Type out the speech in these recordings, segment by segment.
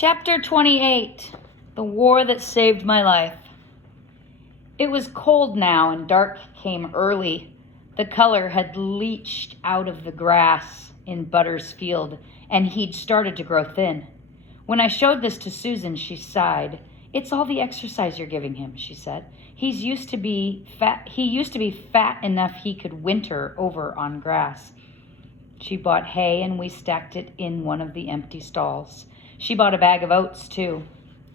Chapter 28, The War That Saved My Life. It was cold now and dark came early. The color had leached out of the grass in Butter's field and he'd started to grow thin. When I showed this to Susan, she sighed. "It's all the exercise you're giving him," she said. He used to be fat enough he could winter over on grass." She bought hay and we stacked it in one of the empty stalls. She bought a bag of oats, too.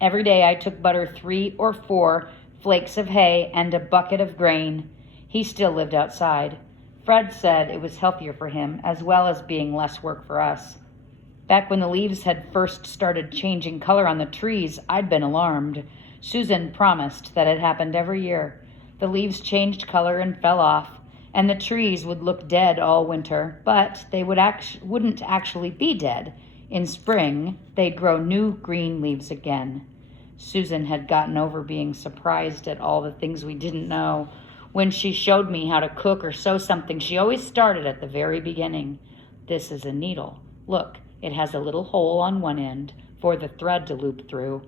Every day I took Butter 3 or 4 flakes of hay and a bucket of grain. He still lived outside. Fred said it was healthier for him, as well as being less work for us. Back when the leaves had first started changing color on the trees, I'd been alarmed. Susan promised that it happened every year. The leaves changed color and fell off, and the trees would look dead all winter, but they wouldn't actually be dead. In spring, they'd grow new green leaves again. Susan had gotten over being surprised at all the things we didn't know. When she showed me how to cook or sew something, she always started at the very beginning. "This is a needle. Look, it has a little hole on one end for the thread to loop through,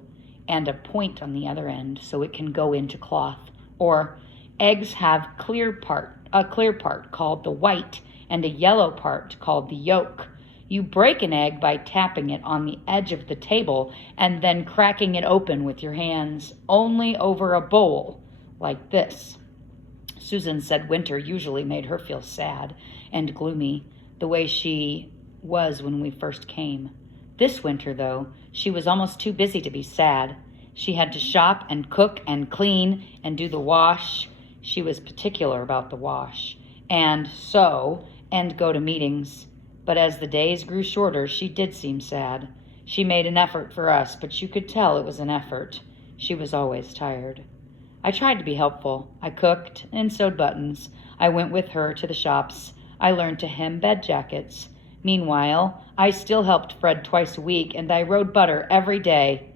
and a point on the other end so it can go into cloth." Or, "Eggs have a clear part called the white and a yellow part called the yolk. You break an egg by tapping it on the edge of the table and then cracking it open with your hands, only over a bowl, like this." Susan said winter usually made her feel sad and gloomy, the way she was when we first came. This winter, though, she was almost too busy to be sad. She had to shop and cook and clean and do the wash. She was particular about the wash, and sew and go to meetings. But as the days grew shorter, she did seem sad. She made an effort for us, but you could tell it was an effort. She was always tired. I tried to be helpful. I cooked and sewed buttons. I went with her to the shops. I learned to hem bed jackets. Meanwhile, I still helped Fred twice a week, and I rode Butter every day.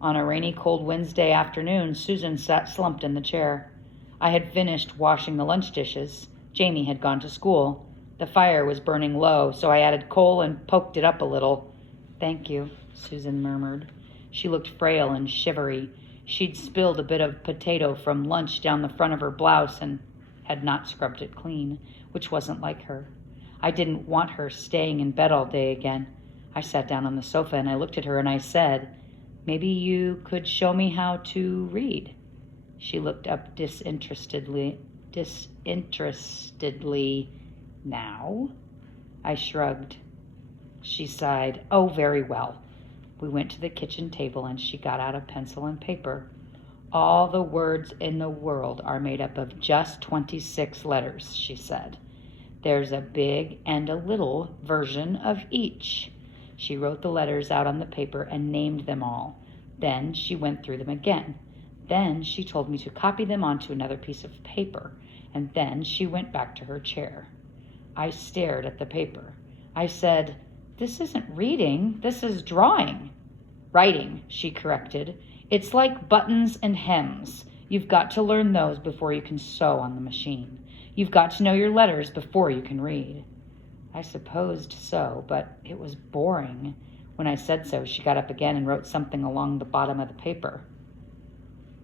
On a rainy, cold Wednesday afternoon, Susan sat slumped in the chair. I had finished washing the lunch dishes. Jamie had gone to school. The fire was burning low, so I added coal and poked it up a little. "Thank you," Susan murmured. She looked frail and shivery. She'd spilled a bit of potato from lunch down the front of her blouse and had not scrubbed it clean, which wasn't like her. I didn't want her staying in bed all day again. I sat down on the sofa and I looked at her and I said, "Maybe you could show me how to read." She looked up disinterestedly. "Now?" I shrugged. She sighed. "Oh, very well." We went to the kitchen table and she got out a pencil and paper. "All the words in the world are made up of just 26 letters, she said. "There's a big and a little version of each." She wrote the letters out on the paper and named them all. Then she went through them again. Then she told me to copy them onto another piece of paper, and then she went back to her chair. I stared at the paper. I said, "This isn't reading, this is drawing." "Writing," she corrected. "It's like buttons and hems. You've got to learn those before you can sew on the machine. You've got to know your letters before you can read." I supposed so, but it was boring. When I said so, she got up again and wrote something along the bottom of the paper.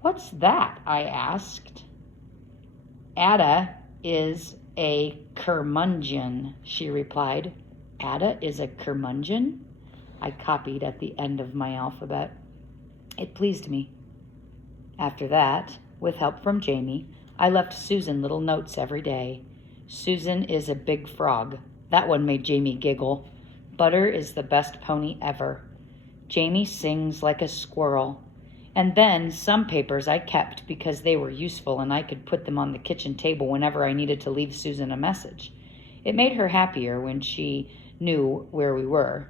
"What's that?" I asked. "Ada is a curmudgeon," she replied. "Ada is a curmudgeon?" I copied at the end of my alphabet. It pleased me. After that, with help from Jamie, I left Susan little notes every day. "Susan is a big frog." That one made Jamie giggle. "Butter is the best pony ever." Jamie sings like a squirrel. And then some papers I kept because they were useful and I could put them on the kitchen table whenever I needed to leave Susan a message. It made her happier when she knew where we were.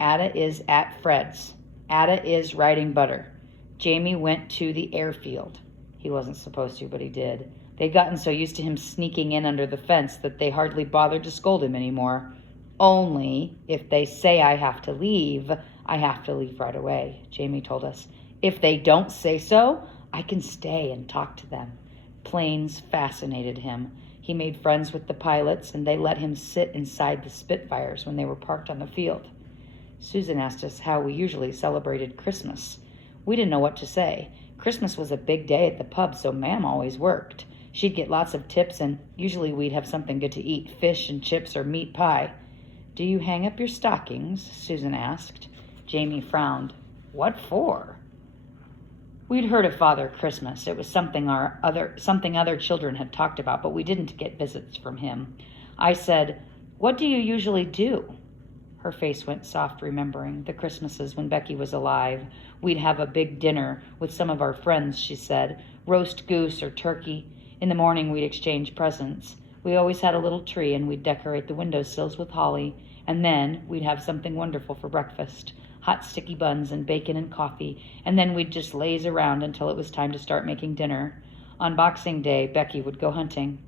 Ada is at Fred's. Ada is riding Butter. Jamie went to the airfield. He wasn't supposed to, but he did. They'd gotten so used to him sneaking in under the fence that they hardly bothered to scold him anymore. "Only if they say I have to leave right away," Jamie told us. "If they don't say so, I can stay and talk to them." Planes fascinated him. He made friends with the pilots, and they let him sit inside the Spitfires when they were parked on the field. Susan asked us how we usually celebrated Christmas. We didn't know what to say. Christmas was a big day at the pub, so Ma'am always worked. She'd get lots of tips, and usually we'd have something good to eat, fish and chips or meat pie. "Do you hang up your stockings?" Susan asked. Jamie frowned. "What for?" We'd heard of Father Christmas. It was something other children had talked about, but we didn't get visits from him. I said, "What do you usually do?" Her face went soft, remembering the Christmases when Becky was alive. We'd have a big dinner with some of our friends, she said, roast goose or turkey. In the morning, we'd exchange presents. We always had a little tree, and we'd decorate the windowsills with holly. And then we'd have something wonderful for breakfast, hot sticky buns and bacon and coffee. And then we'd just laze around until it was time to start making dinner. On Boxing Day, Becky would go hunting.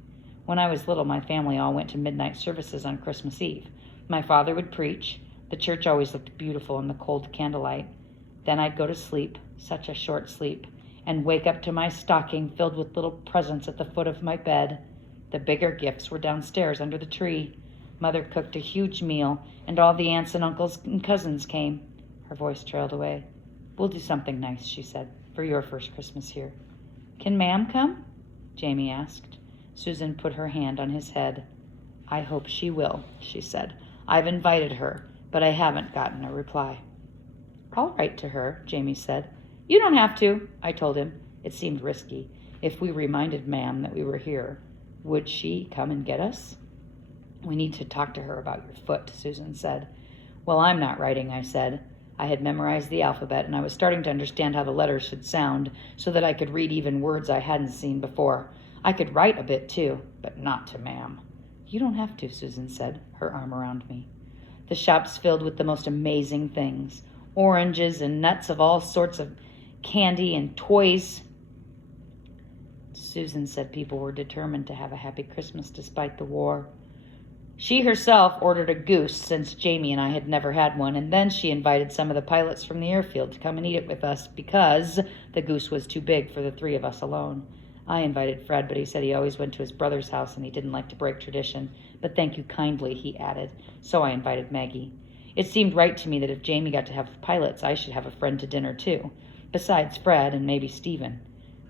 When I was little, my family all went to midnight services on Christmas Eve. My father would preach. The church always looked beautiful in the cold candlelight. Then I'd go to sleep, such a short sleep, and wake up to my stocking filled with little presents at the foot of my bed. The bigger gifts were downstairs under the tree. Mother cooked a huge meal, and all the aunts and uncles and cousins came. Her voice trailed away. "We'll do something nice," she said, "for your first Christmas here." "Can Ma'am come?" Jamie asked. Susan put her hand on his head. "I hope she will," she said. "I've invited her, but I haven't gotten a reply." "I'll write to her," Jamie said. "You don't have to," I told him. It seemed risky. If we reminded Ma'am that we were here, would she come and get us? "We need to talk to her about your foot," Susan said. "Well, I'm not writing," I said. I had memorized the alphabet, and I was starting to understand how the letters should sound so that I could read even words I hadn't seen before. I could write a bit, too, but not to Ma'am. "You don't have to," Susan said, her arm around me. The shop's filled with the most amazing things. Oranges and nuts of all sorts of candy and toys. Susan said people were determined to have a happy Christmas despite the war. She herself ordered a goose, since Jamie and I had never had one, and then she invited some of the pilots from the airfield to come and eat it with us because the goose was too big for the three of us alone. I invited Fred, but he said he always went to his brother's house and he didn't like to break tradition. "But thank you kindly," he added. So I invited Maggie. It seemed right to me that if Jamie got to have pilots, I should have a friend to dinner too, besides Fred and maybe Stephen.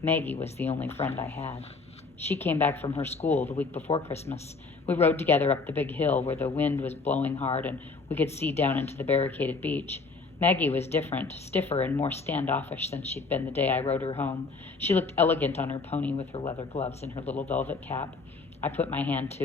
Maggie was the only friend I had. She came back from her school the week before Christmas. We rode together up the big hill where the wind was blowing hard and we could see down into the barricaded beach. Maggie was different, stiffer and more standoffish than she'd been the day I rode her home. She looked elegant on her pony with her leather gloves and her little velvet cap. I put my hand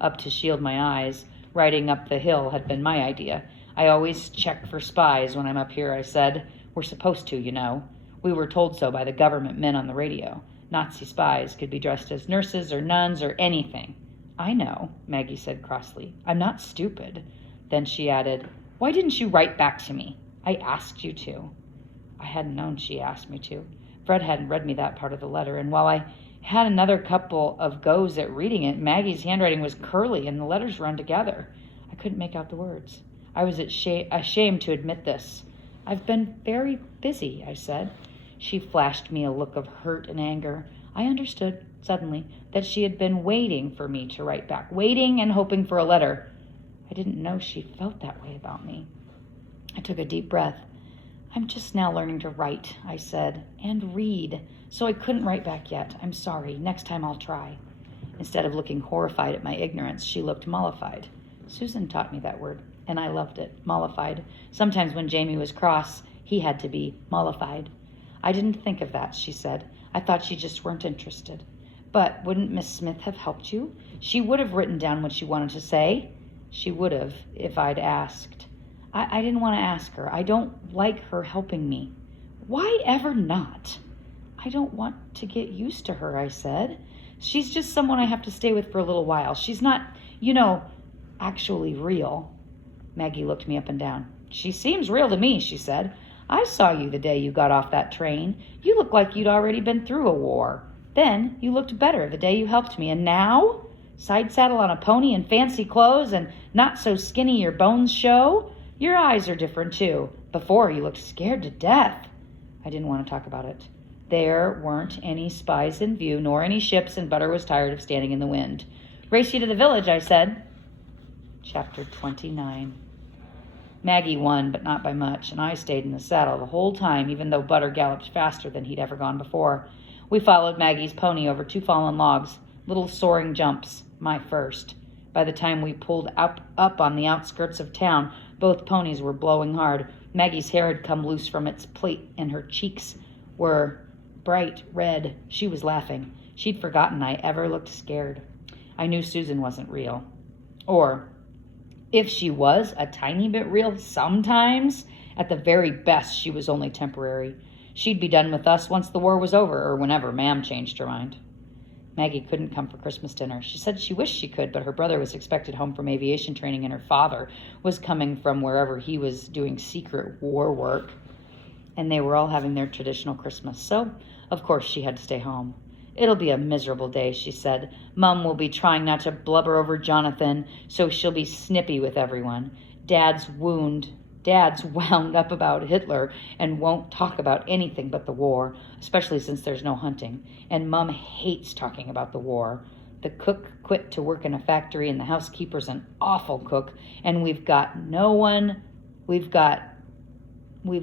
up to shield my eyes. Riding up the hill had been my idea. "I always check for spies when I'm up here," I said. "We're supposed to, you know. We were told so by the government men on the radio. Nazi spies could be dressed as nurses or nuns or anything." "I know," Maggie said crossly. "I'm not stupid." Then she added, "Why didn't you write back to me? I asked you to." I hadn't known she asked me to. Fred hadn't read me that part of the letter, and while I had another couple of goes at reading it, Maggie's handwriting was curly and the letters run together. I couldn't make out the words. I was ashamed to admit this. "I've been very busy," I said. She flashed me a look of hurt and anger. I understood, suddenly, that she had been waiting for me to write back, waiting and hoping for a letter. I didn't know she felt that way about me. I took a deep breath. "I'm just now learning to write," I said, "and read, so I couldn't write back yet. I'm sorry. Next time I'll try." Instead of looking horrified at my ignorance, she looked mollified. Susan taught me that word, and I loved it, mollified. Sometimes when Jamie was cross, he had to be mollified. "I didn't think of that," she said. "I thought you just weren't interested." "But wouldn't Miss Smith have helped you? She would have written down what she wanted to say." "She would have, if I'd asked." I didn't want to ask her. I don't like her helping me." "Why ever not?" "I don't want to get used to her," I said. "She's just someone I have to stay with for a little while. She's not, actually real." Maggie looked me up and down. "She seems real to me," she said. "I saw you the day you got off that train. You looked like you'd already been through a war. Then you looked better the day you helped me. And now? Side saddle on a pony and fancy clothes and not so skinny your bones show? Your eyes are different, too. Before, you looked scared to death." I didn't want to talk about it. There weren't any spies in view, nor any ships, and Butter was tired of standing in the wind. "Race you to the village," I said. Chapter 29. Maggie won, but not by much, and I stayed in the saddle the whole time, even though Butter galloped faster than he'd ever gone before. We followed Maggie's pony over 2 fallen logs, little soaring jumps, my first. By the time we pulled up on the outskirts of town, both ponies were blowing hard. Maggie's hair had come loose from its plait, and her cheeks were bright red. She was laughing. She'd forgotten I ever looked scared. I knew Susan wasn't real. Or, if she was a tiny bit real sometimes, at the very best she was only temporary. She'd be done with us once the war was over, or whenever Ma'am changed her mind. Maggie couldn't come for Christmas dinner. She said she wished she could, but her brother was expected home from aviation training, and her father was coming from wherever he was doing secret war work, and they were all having their traditional Christmas. So, of course, she had to stay home. It'll be a miserable day, she said. Mum will be trying not to blubber over Jonathan, so she'll be snippy with everyone. Dad's wound up about Hitler and won't talk about anything but the war, especially since there's no hunting. And Mum hates talking about the war. The cook quit to work in a factory, and the housekeeper's an awful cook, and we've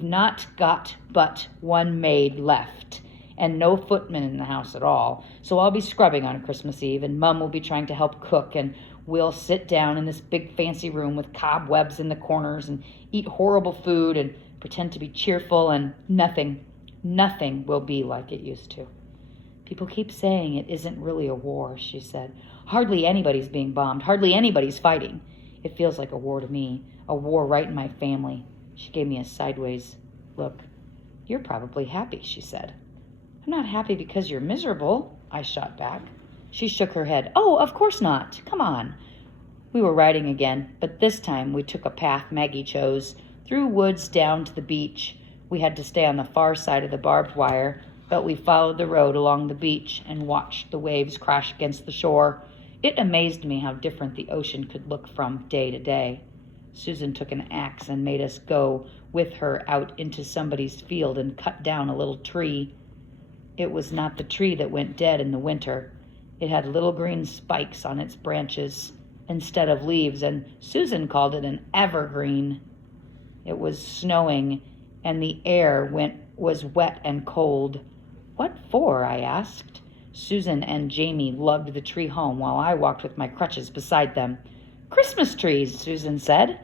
not got but one maid left, and no footman in the house at all. So I'll be scrubbing on Christmas Eve, and Mum will be trying to help cook, and we'll sit down in this big fancy room with cobwebs in the corners and eat horrible food and pretend to be cheerful, and nothing will be like it used to. People keep saying it isn't really a war, she said. Hardly anybody's being bombed. Hardly anybody's fighting. It feels like a war to me, a war right in my family. She gave me a sideways look. You're probably happy, she said. I'm not happy because you're miserable, I shot back. She shook her head. Oh, of course not. Come on. We were riding again, but this time we took a path Maggie chose, through woods down to the beach. We had to stay on the far side of the barbed wire, but we followed the road along the beach and watched the waves crash against the shore. It amazed me how different the ocean could look from day to day. Susan took an axe and made us go with her out into somebody's field and cut down a little tree. It was not the tree that went dead in the winter. It had little green spikes on its branches instead of leaves, and Susan called it an evergreen. It was snowing, and the air was wet and cold. What for? I asked. Susan and Jamie lugged the tree home while I walked with my crutches beside them. Christmas trees, Susan said.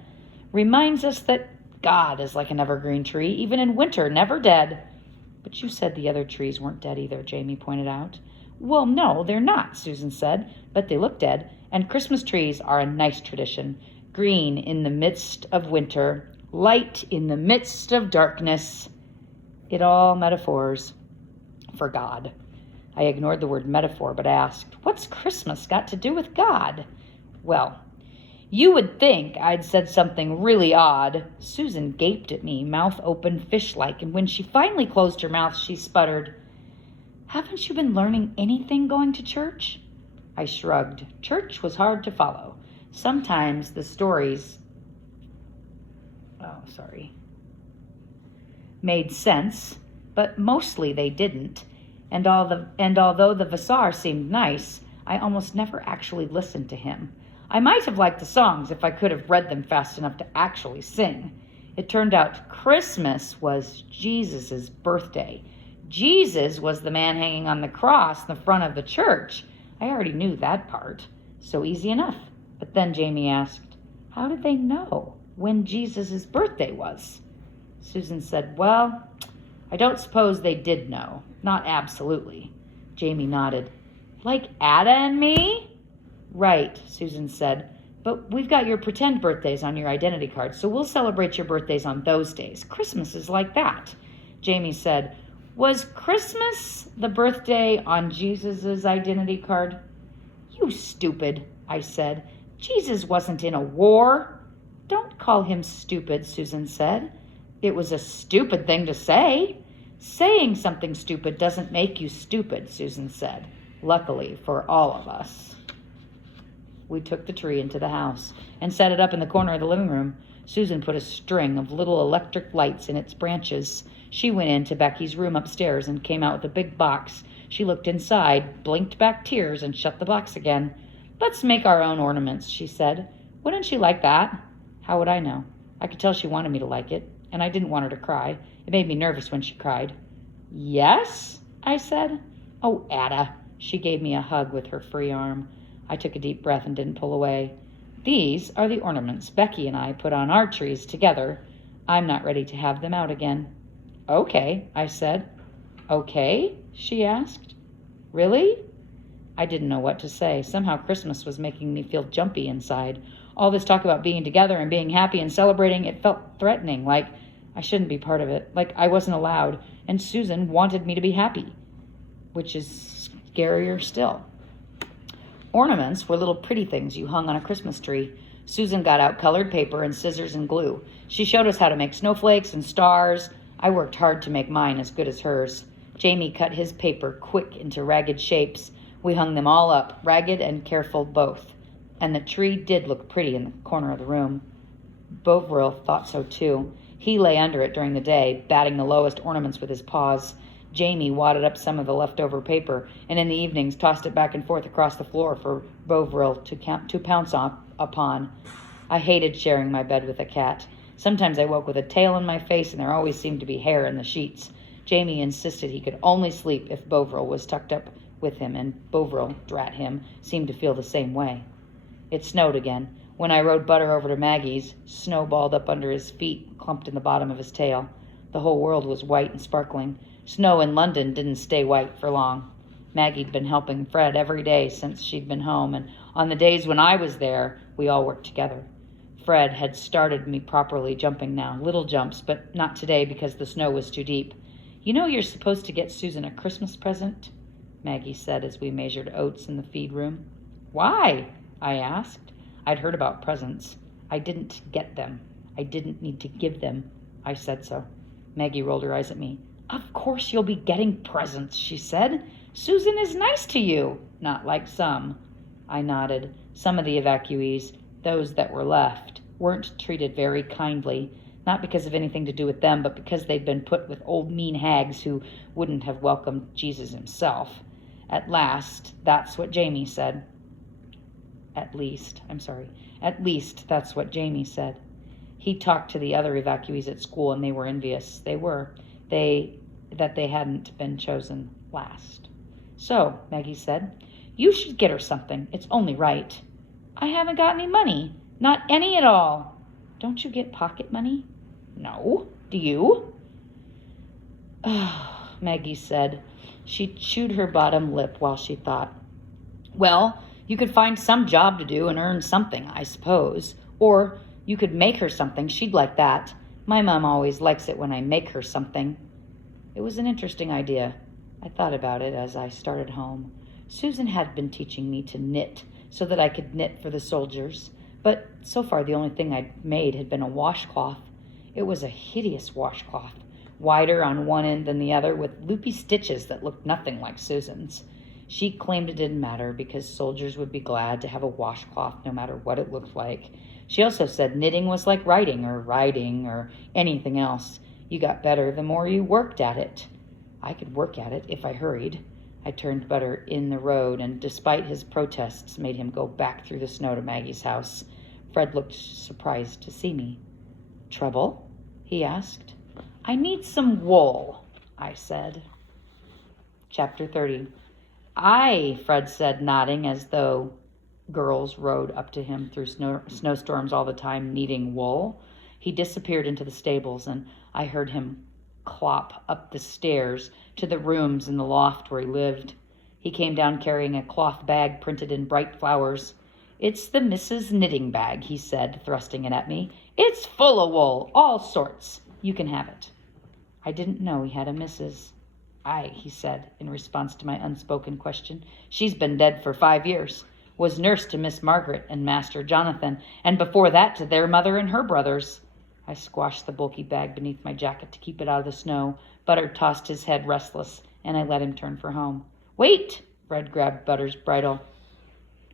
Reminds us that God is like an evergreen tree, even in winter, never dead. But you said the other trees weren't dead either, Jamie pointed out. Well, no, they're not, Susan said, but they look dead, and Christmas trees are a nice tradition. Green in the midst of winter, light in the midst of darkness. It all metaphors for God. I ignored the word metaphor, but asked, what's Christmas got to do with God? Well, you would think I'd said something really odd. Susan gaped at me, mouth open fish-like, and when she finally closed her mouth, she sputtered, Haven't you been learning anything going to church? I shrugged. Church was hard to follow. Sometimes the stories made sense, but mostly they didn't. And although the Vassar seemed nice, I almost never actually listened to him. I might have liked the songs if I could have read them fast enough to actually sing. It turned out Christmas was Jesus' birthday. Jesus was the man hanging on the cross in the front of the church. I already knew that part. So easy enough. But then Jamie asked, how did they know when Jesus' birthday was? Susan said, well, I don't suppose they did know. Not absolutely. Jamie nodded. Like Ada and me? Right, Susan said. But we've got your pretend birthdays on your identity card, so we'll celebrate your birthdays on those days. Christmas is like that. Jamie said, was Christmas the birthday on Jesus' identity card? You stupid, I said. Jesus wasn't in a war. Don't call him stupid, Susan said. It was a stupid thing to say. Saying something stupid doesn't make you stupid, Susan said. Luckily for all of us. We took the tree into the house and set it up in the corner of the living room. Susan put a string of little electric lights in its branches. She went into Becky's room upstairs and came out with a big box. She looked inside, blinked back tears, and shut the box again. Let's make our own ornaments, she said. Wouldn't you like that? How would I know? I could tell she wanted me to like it, and I didn't want her to cry. It made me nervous when she cried. Yes, I said. Oh, Ada. She gave me a hug with her free arm. I took a deep breath and didn't pull away. These are the ornaments Becky and I put on our trees together. I'm not ready to have them out again. Okay, I said. Okay, she asked. Really? I didn't know what to say. Somehow Christmas was making me feel jumpy inside. All this talk about being together and being happy and celebrating, it felt threatening, like I shouldn't be part of it, like I wasn't allowed, and Susan wanted me to be happy, which is scarier still. Ornaments were little pretty things you hung on a Christmas tree. Susan got out colored paper and scissors and glue. She showed us how to make snowflakes and stars. I worked hard to make mine as good as hers. Jamie cut his paper quick into ragged shapes. We hung them all up, ragged and careful both. And the tree did look pretty in the corner of the room. Bovril thought so too. He lay under it during the day, batting the lowest ornaments with his paws. Jamie wadded up some of the leftover paper, and in the evenings tossed it back and forth across the floor for Bovril to pounce upon. I hated sharing my bed with a cat. Sometimes I woke with a tail in my face, and there always seemed to be hair in the sheets. Jamie insisted he could only sleep if Bovril was tucked up with him, and Bovril, drat him, seemed to feel the same way. It snowed again. When I rode Butter over to Maggie's, snow balled up under his feet, clumped in the bottom of his tail. The whole world was white and sparkling. Snow in London didn't stay white for long. Maggie'd been helping Fred every day since she'd been home, and on the days when I was there, we all worked together. Fred had started me properly jumping now, little jumps, but not today because the snow was too deep. You know you're supposed to get Susan a Christmas present? Maggie said as we measured oats in the feed room. Why? I asked. I'd heard about presents. I didn't get them. I didn't need to give them. I said so. Maggie rolled her eyes at me. Of course you'll be getting presents, she said. Susan is nice to you. Not like some. I nodded. Some of the evacuees, those that were left, weren't treated very kindly, not because of anything to do with them, but because they'd been put with old mean hags who wouldn't have welcomed Jesus himself. At least, that's what Jamie said, that's what Jamie said. He talked to the other evacuees at school, and they were envious. That they hadn't been chosen last. So, Maggie said, you should get her something. It's only right. I haven't got any money. Not any at all. Don't you get pocket money? No. Do you? Maggie said. She chewed her bottom lip while she thought. Well, you could find some job to do and earn something, I suppose. Or you could make her something. She'd like that. My mom always likes it when I make her something. It was an interesting idea. I thought about it as I started home. Susan had been teaching me to knit so that I could knit for the soldiers. But so far the only thing I'd made had been a washcloth. It was a hideous washcloth, wider on one end than the other, with loopy stitches that looked nothing like Susan's. She claimed it didn't matter because soldiers would be glad to have a washcloth no matter what it looked like. She also said knitting was like writing or anything else. You got better the more you worked at it. I could work at it if I hurried. I turned Butter in the road, and despite his protests, made him go back through the snow to Maggie's house. Fred looked surprised to see me. Trouble? He asked. I need some wool, I said. Chapter 30. Aye, Fred said, nodding as though girls rode up to him through snowstorms all the time, needing wool. He disappeared into the stables, and I heard him clop up the stairs to the rooms in the loft where he lived. He came down carrying a cloth bag printed in bright flowers. It's the Mrs. Knitting Bag, he said, thrusting it at me. It's full of wool, all sorts. You can have it. I didn't know he had a Mrs. Aye, he said, in response to my unspoken question. She's been dead for 5 years. Was nurse to Miss Margaret and Master Jonathan, and before that to their mother and her brothers. I squashed the bulky bag beneath my jacket to keep it out of the snow. Butter tossed his head restless, and I let him turn for home. Wait! Fred grabbed Butter's bridle.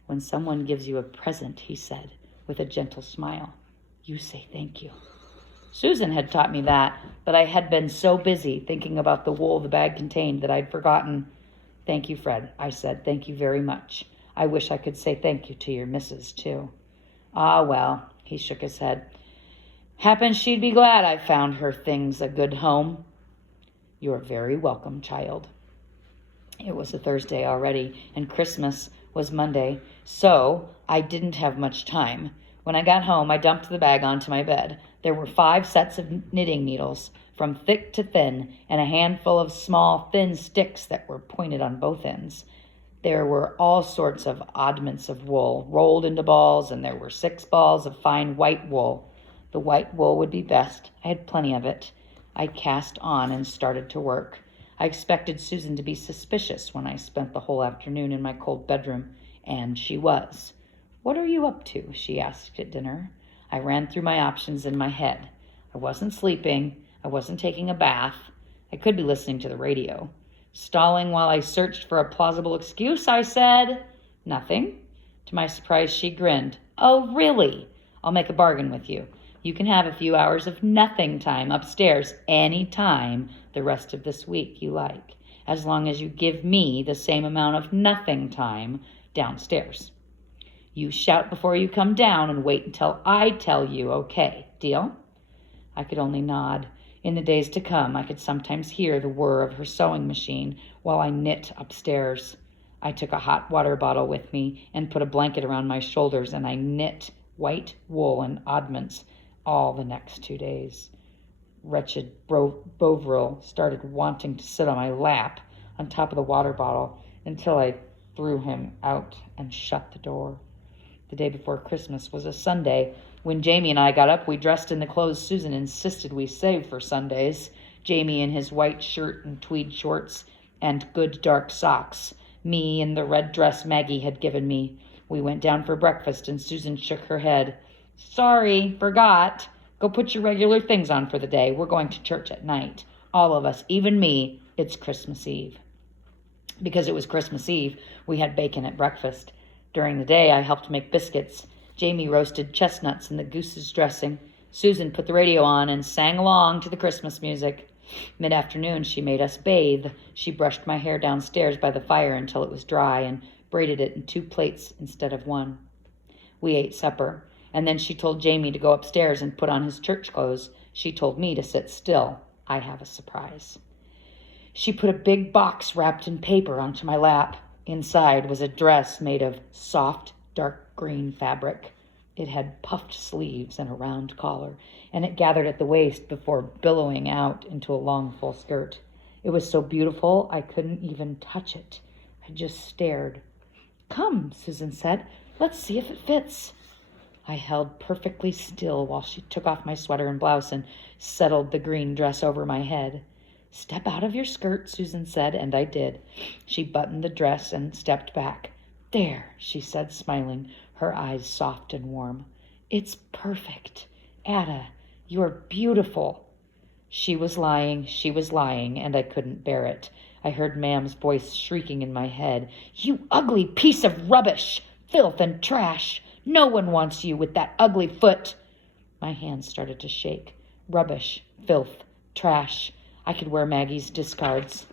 When someone gives you a present, he said, with a gentle smile, you say thank you. Susan had taught me that, but I had been so busy thinking about the wool the bag contained that I'd forgotten. Thank you, Fred, I said. Thank you very much. I wish I could say thank you to your missus, too. Ah, well, he shook his head. Happens she'd be glad I found her things a good home. You're very welcome, child. It was a Thursday already, and Christmas was Monday, so I didn't have much time. When I got home, I dumped the bag onto my bed. There were 5 sets of knitting needles, from thick to thin, and a handful of small, thin sticks that were pointed on both ends. There were all sorts of oddments of wool, rolled into balls, and there were 6 balls of fine white wool. The white wool would be best. I had plenty of it. I cast on and started to work. I expected Susan to be suspicious when I spent the whole afternoon in my cold bedroom, and she was. "What are you up to?" she asked at dinner. I ran through my options in my head. I wasn't sleeping. I wasn't taking a bath. I could be listening to the radio. Stalling while I searched for a plausible excuse, I said, "Nothing." To my surprise, she grinned. "Oh, really? I'll make a bargain with you. You can have a few hours of nothing time upstairs any time the rest of this week you like, as long as you give me the same amount of nothing time downstairs. You shout before you come down and wait until I tell you okay. Deal?" I could only nod. In the days to come, I could sometimes hear the whir of her sewing machine while I knit upstairs. I took a hot water bottle with me and put a blanket around my shoulders, and I knit white wool and oddments all the next 2 days. Wretched Bovril started wanting to sit on my lap on top of the water bottle until I threw him out and shut the door. The day before Christmas was a Sunday. When Jamie and I got up, we dressed in the clothes Susan insisted we save for Sundays. Jamie in his white shirt and tweed shorts and good dark socks. Me in the red dress Maggie had given me. We went down for breakfast, and Susan shook her head. "Sorry, forgot. Go put your regular things on for the day. We're going to church at night. All of us, even me. It's Christmas Eve." Because it was Christmas Eve, we had bacon at breakfast. During the day, I helped make biscuits. Jamie roasted chestnuts in the goose's dressing. Susan put the radio on and sang along to the Christmas music. Mid-afternoon, she made us bathe. She brushed my hair downstairs by the fire until it was dry and braided it in 2 plaits instead of 1. We ate supper, and then she told Jamie to go upstairs and put on his church clothes. She told me to sit still. I have a surprise. She put a big box wrapped in paper onto my lap. Inside was a dress made of soft, dark green fabric. It had puffed sleeves and a round collar, and it gathered at the waist before billowing out into a long, full skirt. It was so beautiful, I couldn't even touch it. I just stared. "Come," Susan said. "Let's see if it fits." I held perfectly still while she took off my sweater and blouse and settled the green dress over my head. "Step out of your skirt," Susan said, and I did. She buttoned the dress and stepped back. "There," she said, smiling, her eyes soft and warm. "It's perfect. Ada, you're beautiful." She was lying, and I couldn't bear it. I heard Mam's voice shrieking in my head. "You ugly piece of rubbish, filth and trash. No one wants you with that ugly foot." My hands started to shake. Rubbish, filth, trash. I could wear Maggie's discards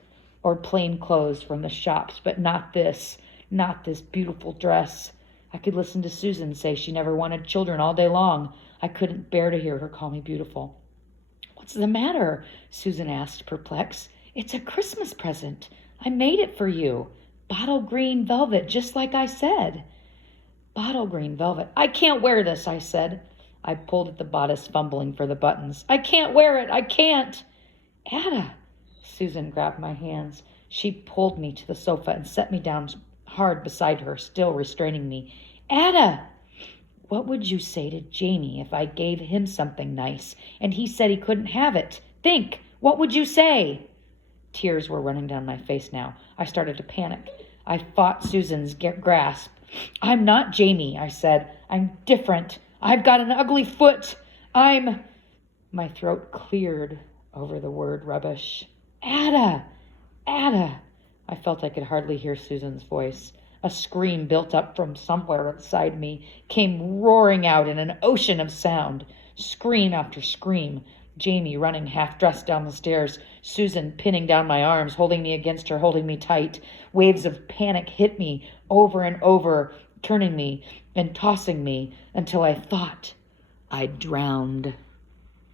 or plain clothes from the shops, but not this beautiful dress. I could listen to Susan say she never wanted children all day long. I couldn't bear to hear her call me beautiful. "What's the matter?" Susan asked, perplexed. "It's a Christmas present. I made it for you. Bottle green velvet, just like I said." Bottle green velvet. "I can't wear this," I said. I pulled at the bodice, fumbling for the buttons. "I can't wear it. I can't." "Ada." Susan grabbed my hands. She pulled me to the sofa and set me down hard beside her, still restraining me. "Ada, what would you say to Jamie if I gave him something nice and he said he couldn't have it? Think, what would you say?" Tears were running down my face now. I started to panic. I fought Susan's grasp. "I'm not Jamie," I said. "I'm different. I've got an ugly foot. My throat cleared over the word rubbish. "Ada! Ada!" I felt I could hardly hear Susan's voice. A scream built up from somewhere inside me, came roaring out in an ocean of sound. Scream after scream. Jamie running half-dressed down the stairs. Susan pinning down my arms, holding me against her, holding me tight. Waves of panic hit me over and over, turning me and tossing me until I thought I'd drowned.